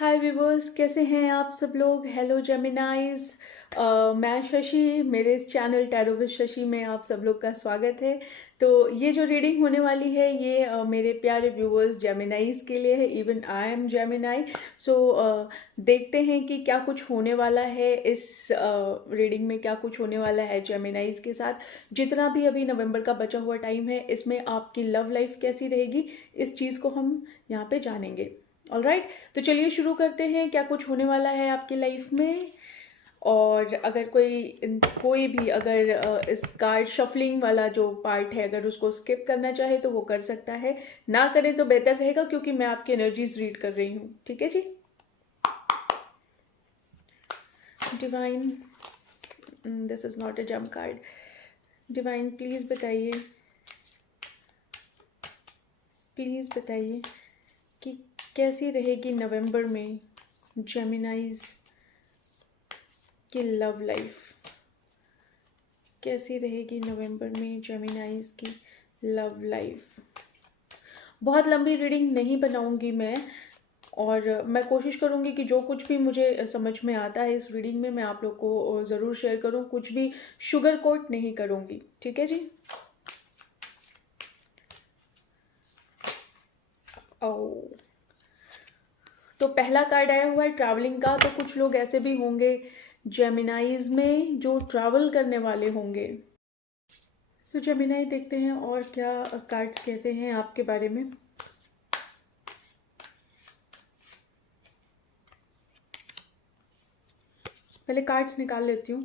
हाय viewers, कैसे हैं आप सब लोग। हेलो जेमिनाइज। मैं शशि, मेरे इस चैनल टैरो विद शशि में आप सब लोग का स्वागत है। तो ये जो रीडिंग होने वाली है ये मेरे प्यारे व्यूवर्स जेमिनाइज के लिए है। Even I am Gemini. So देखते हैं कि क्या कुछ होने वाला है इस रीडिंग में, क्या कुछ होने वाला है जेमिनाइज के साथ। जितना भी अभी नवंबर का बचा हुआ टाइम है, इसमें आपकी लव लाइफ कैसी रहेगी, इस चीज़ को हम यहाँ पे जानेंगे। ऑलराइट, तो चलिए शुरू करते हैं क्या कुछ होने वाला है आपकी लाइफ में। और अगर कोई भी अगर इस कार्ड शफलिंग वाला जो पार्ट है अगर उसको स्किप करना चाहे तो वो कर सकता है, ना करें तो बेहतर रहेगा क्योंकि मैं आपकी एनर्जीज रीड कर रही हूँ। ठीक है जी। Divine, this is not a jump card. Divine please बताइए कि कैसी रहेगी नवंबर में जेमिनाइज की लव लाइफ। कैसी रहेगी नवंबर में जेमिनाइज की लव लाइफ। बहुत लंबी रीडिंग नहीं बनाऊंगी मैं, और मैं कोशिश करूंगी कि जो कुछ भी मुझे समझ में आता है इस रीडिंग में मैं आप लोग को ज़रूर शेयर करूं। कुछ भी शुगर कोट नहीं करूंगी। ठीक है जी। ओ, तो पहला कार्ड आया हुआ है ट्रैवलिंग का। तो कुछ लोग ऐसे भी होंगे जेमिनाइज में जो ट्रैवल करने वाले होंगे। सो जेमिनाई, देखते हैं और क्या कार्ड्स कहते हैं आपके बारे में। पहले कार्ड्स निकाल लेती हूँ,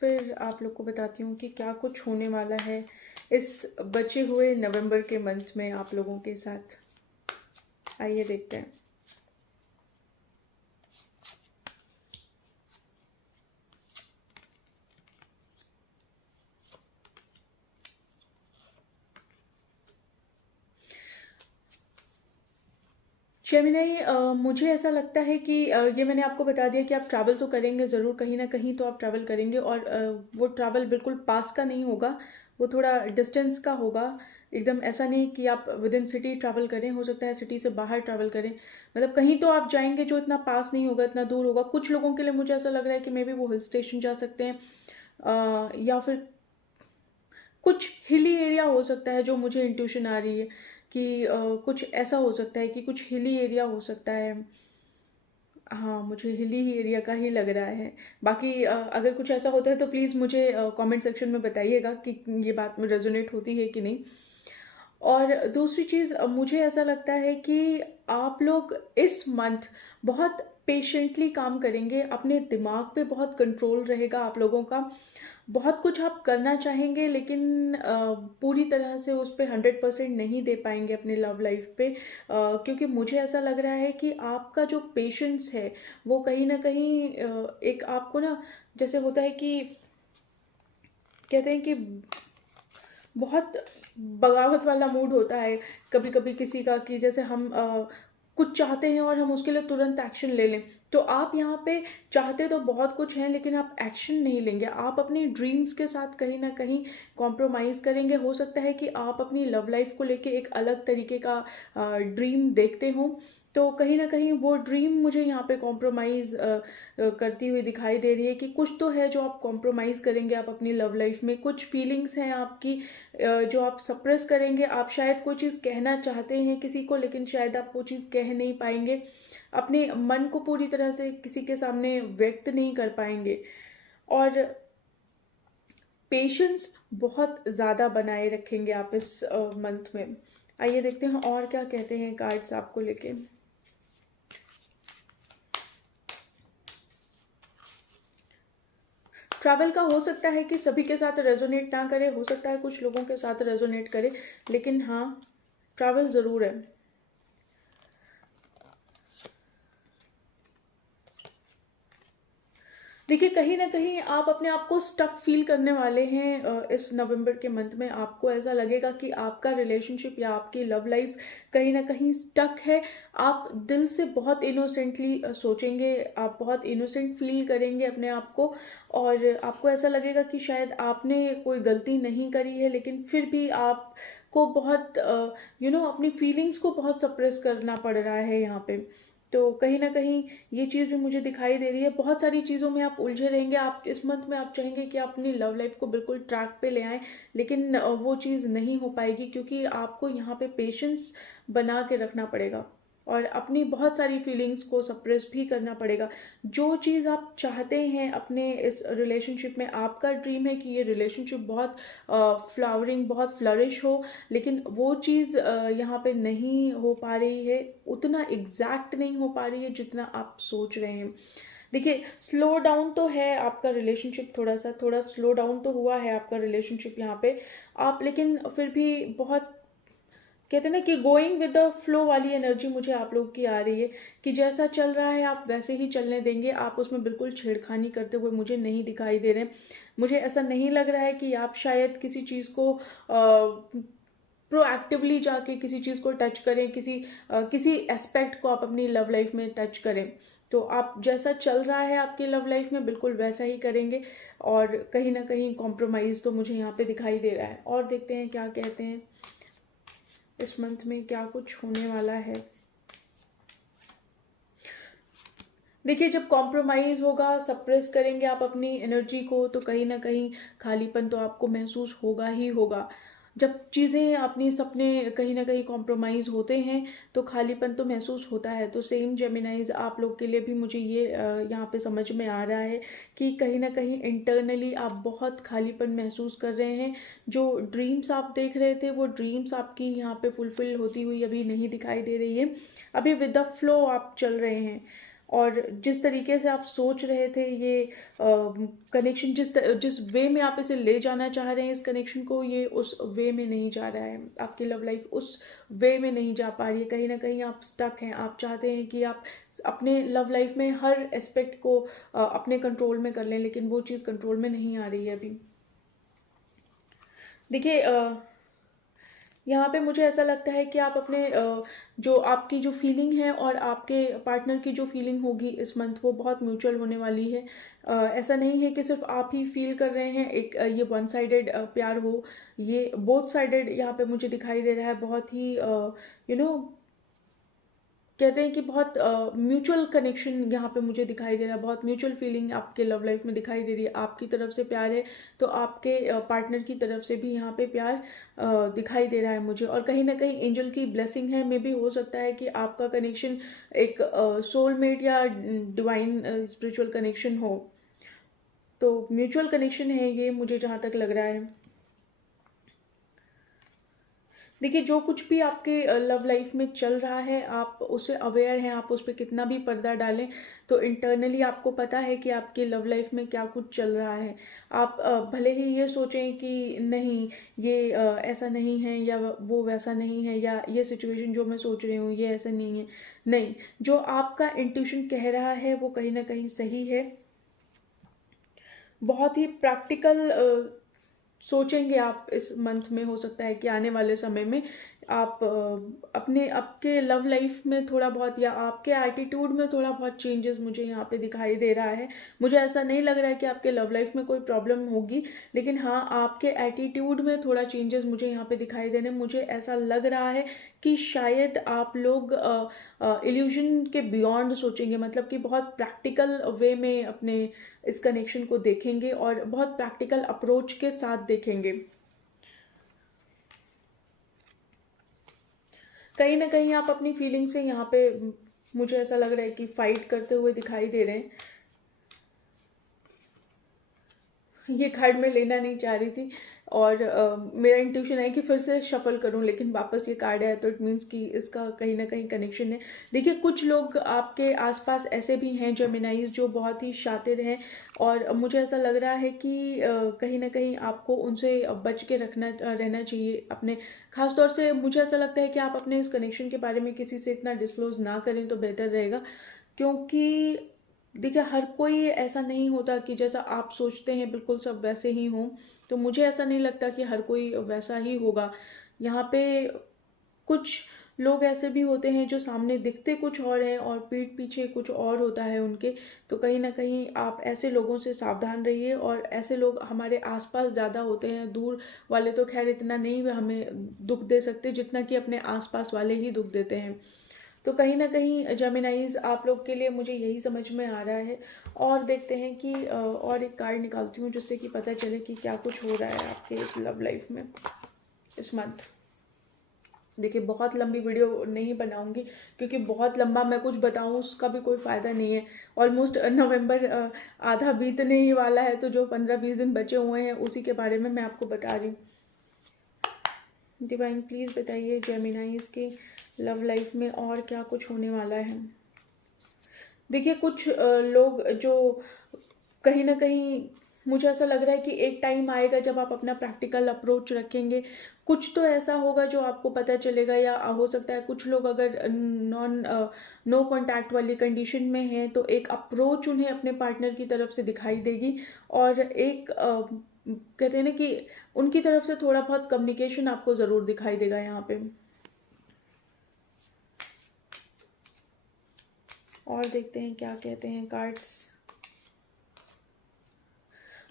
फिर आप लोग को बताती हूँ कि क्या कुछ होने वाला है इस बचे हुए नवंबर के मंथ में आप लोगों के साथ। आइए देखते हैं। जेमिनाई, मुझे ऐसा लगता है कि ये मैंने आपको बता दिया कि आप ट्रैवल तो करेंगे ज़रूर, कहीं ना कहीं तो आप ट्रैवल करेंगे। और वो ट्रैवल बिल्कुल पास का नहीं होगा, वो थोड़ा डिस्टेंस का होगा। एकदम ऐसा नहीं कि आप विद इन सिटी ट्रैवल करें, हो सकता है सिटी से बाहर ट्रैवल करें। मतलब कहीं तो आप जाएंगे जो इतना पास नहीं होगा, इतना दूर होगा। कुछ लोगों के लिए मुझे ऐसा लग रहा है कि मे बी वो हिल स्टेशन जा सकते हैं, या फिर कुछ हिली एरिया हो सकता है। जो मुझे इंट्यूशन आ रही है कि कुछ ऐसा हो सकता है कि कुछ हिली एरिया हो सकता है। हाँ, मुझे हिली ही एरिया का ही लग रहा है। बाकी अगर कुछ ऐसा होता है तो प्लीज़ मुझे कमेंट सेक्शन में बताइएगा कि ये बात में रेजोनेट होती है कि नहीं। और दूसरी चीज़, मुझे ऐसा लगता है कि आप लोग इस मंथ बहुत पेशेंटली काम करेंगे। अपने दिमाग पे बहुत कंट्रोल रहेगा आप लोगों का। बहुत कुछ आप करना चाहेंगे लेकिन पूरी तरह से उस पे 100% नहीं दे पाएंगे अपनी लव लाइफ पे, क्योंकि मुझे ऐसा लग रहा है कि आपका जो पेशेंस है वो कहीं ना कहीं एक आपको ना, जैसे होता है कि कहते हैं कि बहुत बगावत वाला मूड होता है कभी कभी किसी का, कि जैसे हम कुछ चाहते हैं और हम उसके लिए तुरंत एक्शन ले लें। तो आप यहाँ पे चाहते तो बहुत कुछ हैं लेकिन आप एक्शन नहीं लेंगे। आप अपने ड्रीम्स के साथ कहीं ना कहीं कॉम्प्रोमाइज़ करेंगे। हो सकता है कि आप अपनी लव लाइफ को लेके एक अलग तरीके का ड्रीम देखते हो, तो कहीं ना कहीं वो ड्रीम मुझे यहाँ पे कॉम्प्रोमाइज़ करती हुई दिखाई दे रही है कि कुछ तो है जो आप कॉम्प्रोमाइज़ करेंगे आप अपनी लव लाइफ में। कुछ फीलिंग्स हैं आपकी जो आप सप्रेस करेंगे। आप शायद कोई चीज़ कहना चाहते हैं किसी को लेकिन शायद आप वो चीज़ कह नहीं पाएंगे। अपने मन को पूरी तरह से किसी के सामने व्यक्त नहीं कर पाएंगे। और पेशेंस बहुत ज़्यादा बनाए रखेंगे आप इस मंथ में। आइए देखते हैं और क्या कहते हैं कार्ड्स आपको लेके। ट्रैवल का हो सकता है कि सभी के साथ रेजोनेट ना करे, हो सकता है कुछ लोगों के साथ रेजोनेट करे, लेकिन हाँ, ट्रैवल ज़रूर है। देखिए, कहीं ना कहीं आप अपने आप को स्टक फील करने वाले हैं इस नवंबर के मंथ में। आपको ऐसा लगेगा कि आपका रिलेशनशिप या आपकी लव लाइफ कहीं ना कहीं स्टक है। आप दिल से बहुत इनोसेंटली सोचेंगे, आप बहुत इनोसेंट फील करेंगे अपने आप को। और आपको ऐसा लगेगा कि शायद आपने कोई गलती नहीं करी है लेकिन फिर भी आप को बहुत अपनी फीलिंग्स को बहुत सप्रेस करना पड़ रहा है यहाँ पे। तो कहीं न कहीं ये चीज़ भी मुझे दिखाई दे रही है। बहुत सारी चीज़ों में आप उलझे रहेंगे, आप इस मंथ में आप चाहेंगे कि आप अपनी लव लाइफ़ को बिल्कुल ट्रैक पे ले आएँ, लेकिन वो चीज़ नहीं हो पाएगी, क्योंकि आपको यहाँ पे पेशेंस बना के रखना पड़ेगा और अपनी बहुत सारी फीलिंग्स को सप्रेस भी करना पड़ेगा। जो चीज़ आप चाहते हैं अपने इस रिलेशनशिप में, आपका ड्रीम है कि ये रिलेशनशिप बहुत फ्लावरिंग, बहुत फ्लरिश हो, लेकिन वो चीज़ यहाँ पे नहीं हो पा रही है, उतना एग्जैक्ट नहीं हो पा रही है जितना आप सोच रहे हैं। देखिए, स्लो डाउन तो है आपका रिलेशनशिप, थोड़ा स्लो डाउन तो हुआ है आपका रिलेशनशिप यहाँ पे, आप लेकिन फिर भी बहुत, कहते हैं ना कि गोइंग विद द फ्लो वाली एनर्जी मुझे आप लोग की आ रही है, कि जैसा चल रहा है आप वैसे ही चलने देंगे, आप उसमें बिल्कुल छेड़खानी करते हुए मुझे नहीं दिखाई दे रहे। मुझे ऐसा नहीं लग रहा है कि आप शायद किसी चीज़ को प्रोएक्टिवली जाके किसी चीज़ को टच करें, किसी एस्पेक्ट को आप अपनी लव लाइफ में टच करें। तो आप जैसा चल रहा है आपकी लव लाइफ में बिल्कुल वैसा ही करेंगे, और कहीं ना कहीं कॉम्प्रोमाइज़ तो मुझे यहाँ पे दिखाई दे रहा है। और देखते हैं क्या कहते हैं, इस मंथ में क्या कुछ होने वाला है। देखिए, जब कॉम्प्रोमाइज़ होगा, सप्रेस करेंगे आप अपनी एनर्जी को, तो कहीं ना कहीं खालीपन तो आपको महसूस होगा ही होगा। जब चीज़ें अपनी सपने कहीं ना कहीं कॉम्प्रोमाइज़ होते हैं, तो खालीपन तो महसूस होता है। तो सेम जेमिनाइज आप लोग के लिए भी मुझे ये यहाँ पे समझ में आ रहा है कि कहीं ना कहीं इंटरनली आप बहुत खालीपन महसूस कर रहे हैं। जो ड्रीम्स आप देख रहे थे, वो ड्रीम्स आपकी यहाँ पे फुलफिल होती हुई अभी नहीं दिखाई दे रही है। अभी विद द फ्लो आप चल रहे हैं, और जिस तरीके से आप सोच रहे थे ये कनेक्शन, जिस वे में आप इसे ले जाना चाह रहे हैं इस कनेक्शन को, ये उस वे में नहीं जा रहा है। आपकी लव लाइफ उस वे में नहीं जा पा रही है, कहीं ना कहीं आप स्टक हैं। आप चाहते हैं कि आप अपने लव लाइफ में हर एस्पेक्ट को अपने कंट्रोल में कर लें, लेकिन वो चीज़ कंट्रोल में नहीं आ रही है अभी। देखिए, यहाँ पे मुझे ऐसा लगता है कि आप अपने जो आपकी जो फीलिंग है और आपके पार्टनर की जो फीलिंग होगी इस मंथ, वो बहुत म्यूचुअल होने वाली है। ऐसा नहीं है कि सिर्फ आप ही फील कर रहे हैं, एक ये वन साइडेड प्यार हो, ये बोथ साइडेड यहाँ पे मुझे दिखाई दे रहा है। बहुत ही यू नो कहते हैं कि बहुत म्यूचुअल कनेक्शन यहाँ पे मुझे दिखाई दे रहा है, बहुत म्यूचुअल फीलिंग आपके लव लाइफ में दिखाई दे रही है। आपकी तरफ से प्यार है, तो आपके पार्टनर की तरफ से भी यहाँ पे प्यार दिखाई दे रहा है मुझे। और कहीं ना कहीं एंजल की ब्लेसिंग है, मे भी हो सकता है कि आपका कनेक्शन एक सोलमेट या डिवाइन स्पिरिचुअल कनेक्शन हो। तो म्यूचुअल कनेक्शन है ये, मुझे जहाँ तक लग रहा है। देखिए, जो कुछ भी आपके लव लाइफ में चल रहा है, आप उससे अवेयर हैं, आप उस पर कितना भी पर्दा डालें, तो इंटरनली आपको पता है कि आपके लव लाइफ में क्या कुछ चल रहा है। आप भले ही ये सोचें कि नहीं, ये ऐसा नहीं है, या वो वैसा नहीं है, या ये सिचुएशन जो मैं सोच रही हूँ ये ऐसा नहीं है। नहीं, जो आपका इंट्यूशन कह रहा है वो कहीं ना कहीं सही है। बहुत ही प्रैक्टिकल सोचेंगे आप इस मंथ में। हो सकता है कि आने वाले समय में आप अपने आपके लव लाइफ में थोड़ा बहुत, या आपके एटीट्यूड में थोड़ा बहुत चेंजेस मुझे यहाँ पे दिखाई दे रहा है। मुझे ऐसा नहीं लग रहा है कि आपके लव लाइफ में कोई प्रॉब्लम होगी, लेकिन हाँ, आपके एटीट्यूड में थोड़ा चेंजेस मुझे यहाँ पे दिखाई दे रहे हैं। मुझे ऐसा लग रहा है कि शायद आप लोग इल्यूजन के बियॉन्ड सोचेंगे, मतलब कि बहुत प्रैक्टिकल वे में अपने इस कनेक्शन को देखेंगे, और बहुत प्रैक्टिकल अप्रोच के साथ देखेंगे। कहीं ना कहीं आप अपनी फीलिंग से यहाँ पे मुझे ऐसा लग रहा है कि फाइट करते हुए दिखाई दे रहे हैं। ये कार्ड मैं लेना नहीं चाह रही थी, और मेरा इंट्यूशन है कि फिर से शफल करूं, लेकिन वापस ये कार्ड आया, तो इट मीन्स कि इसका कहीं ना कहीं कनेक्शन है। देखिए, कुछ लोग आपके आसपास ऐसे भी हैं जेमिनाइज, जो बहुत ही शातिर हैं, और मुझे ऐसा लग रहा है कि कहीं ना कहीं आपको उनसे बच के रहना चाहिए अपने। खासतौर से मुझे ऐसा लगता है कि आप अपने इस कनेक्शन के बारे में किसी से इतना डिस्क्लोज ना करें तो बेहतर रहेगा, क्योंकि देखिए, हर कोई ऐसा नहीं होता कि जैसा आप सोचते हैं बिल्कुल सब वैसे ही हों। तो मुझे ऐसा नहीं लगता कि हर कोई वैसा ही होगा। यहाँ पे कुछ लोग ऐसे भी होते हैं जो सामने दिखते कुछ और हैं और पीठ पीछे कुछ और होता है उनके। तो कहीं ना कहीं आप ऐसे लोगों से सावधान रहिए, और ऐसे लोग हमारे आसपास ज़्यादा होते हैं। दूर वाले तो खैर इतना नहीं हमें दुख दे सकते जितना कि अपने आसपास वाले ही दुख देते हैं। तो कहीं ना कहीं जेमिनाइज आप लोग के लिए मुझे यही समझ में आ रहा है। और देखते हैं कि और एक कार्ड निकालती हूँ जिससे कि पता चले कि क्या कुछ हो रहा है आपके इस लव लाइफ में इस मंथ। देखिए, बहुत लंबी वीडियो नहीं बनाऊंगी क्योंकि बहुत लंबा मैं कुछ बताऊं उसका भी कोई फ़ायदा नहीं है। ऑलमोस्ट नवंबर आधा बीतने ही वाला है, तो जो 15-20 दिन बचे हुए हैं उसी के बारे में मैं आपको बता रही हूँ। डिवाइन प्लीज़ बताइए जेमिनाइज के लव लाइफ में और क्या कुछ होने वाला है। देखिए, कुछ लोग जो कहीं ना कहीं मुझे ऐसा लग रहा है कि एक टाइम आएगा जब आप अपना प्रैक्टिकल अप्रोच रखेंगे। कुछ तो ऐसा होगा जो आपको पता चलेगा, या हो सकता है कुछ लोग अगर नो कांटेक्ट वाली कंडीशन में हैं तो एक अप्रोच उन्हें अपने पार्टनर की तरफ से दिखाई देगी। और एक कहते हैं ना कि उनकी तरफ से थोड़ा बहुत कम्युनिकेशन आपको ज़रूर दिखाई देगा यहाँ पे। और देखते हैं क्या कहते हैं कार्ड्स।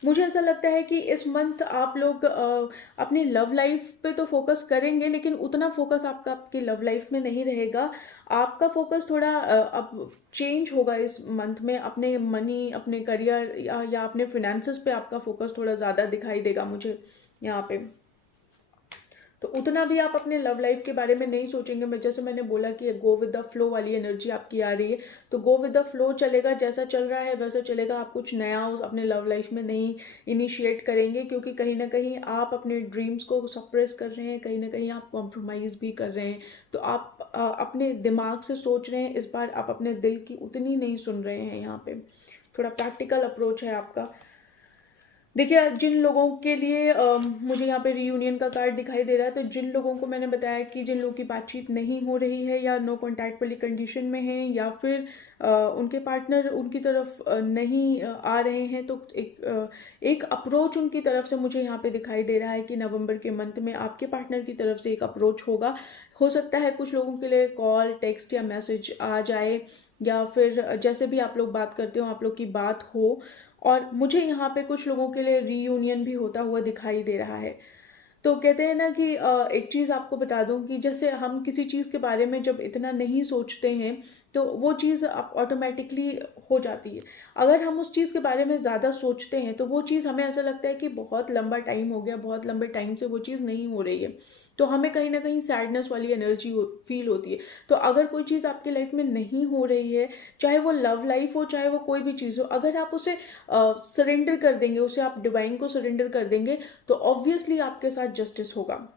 मुझे ऐसा लगता है कि इस मंथ आप लोग अपनी लव लाइफ पे तो फोकस करेंगे, लेकिन उतना फोकस आपका आपकी लव लाइफ में नहीं रहेगा। आपका फोकस थोड़ा अब चेंज होगा इस मंथ में। अपने मनी, अपने करियर या अपने फिनेंसेस पे आपका फोकस थोड़ा ज़्यादा दिखाई देगा मुझे यहाँ पे। तो उतना भी आप अपने लव लाइफ के बारे में नहीं सोचेंगे। मैं जैसे मैंने बोला कि गो विद द फ्लो वाली एनर्जी आपकी आ रही है, तो गो विद द फ्लो चलेगा, जैसा चल रहा है वैसा चलेगा। आप कुछ नया उस अपने लव लाइफ में नहीं इनिशिएट करेंगे, क्योंकि कहीं ना कहीं आप अपने ड्रीम्स को सप्रेस कर रहे हैं, कहीं ना कहीं आप कॉम्प्रोमाइज़ भी कर रहे हैं। तो आप अपने दिमाग से सोच रहे हैं, इस बार आप अपने दिल की उतनी नहीं सुन रहे हैं। यहाँ पे थोड़ा प्रैक्टिकल अप्रोच है आपका। देखिए, जिन लोगों के लिए मुझे यहाँ पे रीयूनियन का कार्ड दिखाई दे रहा है, तो जिन लोगों को मैंने बताया कि जिन लोगों की बातचीत नहीं हो रही है या नो कांटेक्ट वाली कंडीशन में है, या फिर उनके पार्टनर उनकी तरफ नहीं आ रहे हैं, तो एक अप्रोच उनकी तरफ से मुझे यहाँ पे दिखाई दे रहा है कि नवंबर के मंथ में आपके पार्टनर की तरफ से एक अप्रोच होगा। हो सकता है कुछ लोगों के लिए कॉल, टेक्स्ट या मैसेज आ जाए, या फिर जैसे भी आप लोग बात करते हो आप लोग की बात हो। और मुझे यहाँ पे कुछ लोगों के लिए रीयूनियन भी होता हुआ दिखाई दे रहा है। तो कहते हैं ना कि एक चीज़ आपको बता दूं कि जैसे हम किसी चीज़ के बारे में जब इतना नहीं सोचते हैं तो वो चीज़ ऑटोमेटिकली हो जाती है। अगर हम उस चीज़ के बारे में ज़्यादा सोचते हैं तो वो चीज़ हमें ऐसा लगता है कि बहुत लंबा टाइम हो गया, बहुत लंबे टाइम से वो चीज़ नहीं हो रही है, तो हमें कहीं ना कहीं सैडनेस वाली एनर्जी फील होती है। तो अगर कोई चीज़ आपकी लाइफ में नहीं हो रही है, चाहे वो लव लाइफ हो, चाहे वो कोई भी चीज़ हो, अगर आप उसे सरेंडर कर देंगे, उसे आप डिवाइन को सरेंडर कर देंगे, तो ऑब्वियसली आपके साथ जस्टिस होगा।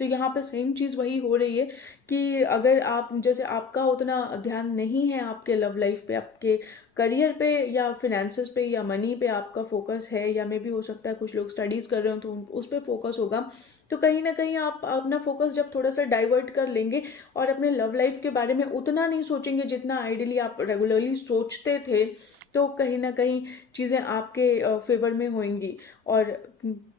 तो यहाँ पे सेम चीज़ वही हो रही है कि अगर आप जैसे आपका उतना ध्यान नहीं है आपके लव लाइफ पे, आपके करियर पे या फिनेंसेस पे या मनी पे आपका फोकस है, या मे भी हो सकता है कुछ लोग स्टडीज़ कर रहे हो तो उस पर फोकस होगा, तो कहीं ना कहीं आप अपना फोकस जब थोड़ा सा डाइवर्ट कर लेंगे और अपने लव लाइफ के बारे में उतना नहीं सोचेंगे जितना आइडियली आप रेगुलरली सोचते थे, तो कहीं ना कहीं चीज़ें आपके फेवर में होंगी। और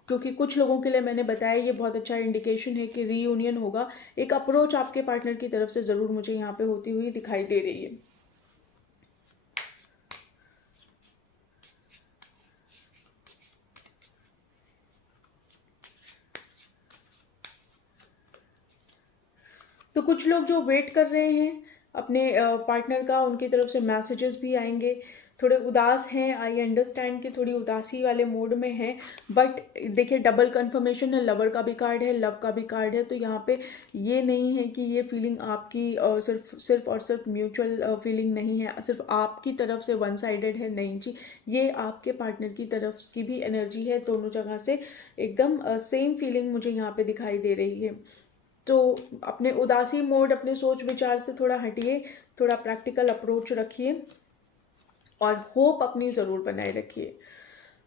क्योंकि कुछ लोगों के लिए मैंने बताया ये बहुत अच्छा इंडिकेशन है कि रीयूनियन होगा, एक अप्रोच आपके पार्टनर की तरफ से ज़रूर मुझे यहाँ पे होती हुई दिखाई दे रही है। तो कुछ लोग जो वेट कर रहे हैं अपने पार्टनर का, उनकी तरफ से मैसेजेस भी आएंगे। थोड़े उदास हैं, आई अंडरस्टैंड कि थोड़ी उदासी वाले मूड में हैं, बट देखिए डबल कंफर्मेशन है, लवर का भी कार्ड है, लव का भी कार्ड है। तो यहाँ पे ये नहीं है कि ये फीलिंग आपकी सिर्फ और सिर्फ म्यूचुअल फीलिंग नहीं है, सिर्फ आपकी तरफ से वन साइडेड है, नहीं जी। ये आपके पार्टनर की तरफ की भी एनर्जी है, दोनों जगह से एकदम सेम फीलिंग मुझे यहाँ पे दिखाई दे रही है। तो अपने उदासी मोड, अपने सोच विचार से थोड़ा हटिए, थोड़ा प्रैक्टिकल अप्रोच रखिए और होप अपनी ज़रूर बनाए रखिए।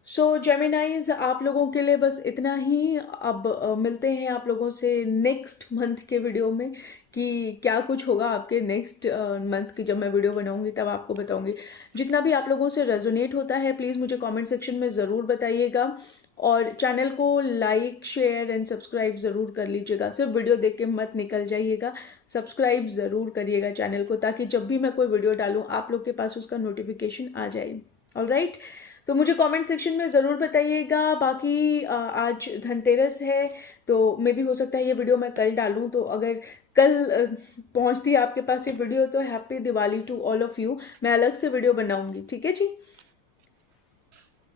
सो जेमिनाइज, आप लोगों के लिए बस इतना ही। अब मिलते हैं आप लोगों से नेक्स्ट मंथ के वीडियो में कि क्या कुछ होगा आपके नेक्स्ट मंथ की। जब मैं वीडियो बनाऊंगी तब आपको बताऊंगी। जितना भी आप लोगों से रेजोनेट होता है प्लीज़ मुझे कमेंट सेक्शन में ज़रूर बताइएगा, और चैनल को लाइक, शेयर एंड सब्सक्राइब ज़रूर कर लीजिएगा। सिर्फ वीडियो देख के मत निकल जाइएगा, सब्सक्राइब ज़रूर करिएगा चैनल को, ताकि जब भी मैं कोई वीडियो डालूँ आप लोग के पास उसका नोटिफिकेशन आ जाए। ऑलराइट, तो मुझे कमेंट सेक्शन में ज़रूर बताइएगा। बाकी आज धनतेरस है, तो मे भी हो सकता है ये वीडियो मैं कल डालूँ, तो अगर कल पहुंचती है आपके पास ये वीडियो, तो happy Diwali to all of you. मैं अलग से वीडियो बनाऊंगी, ठीक है जी।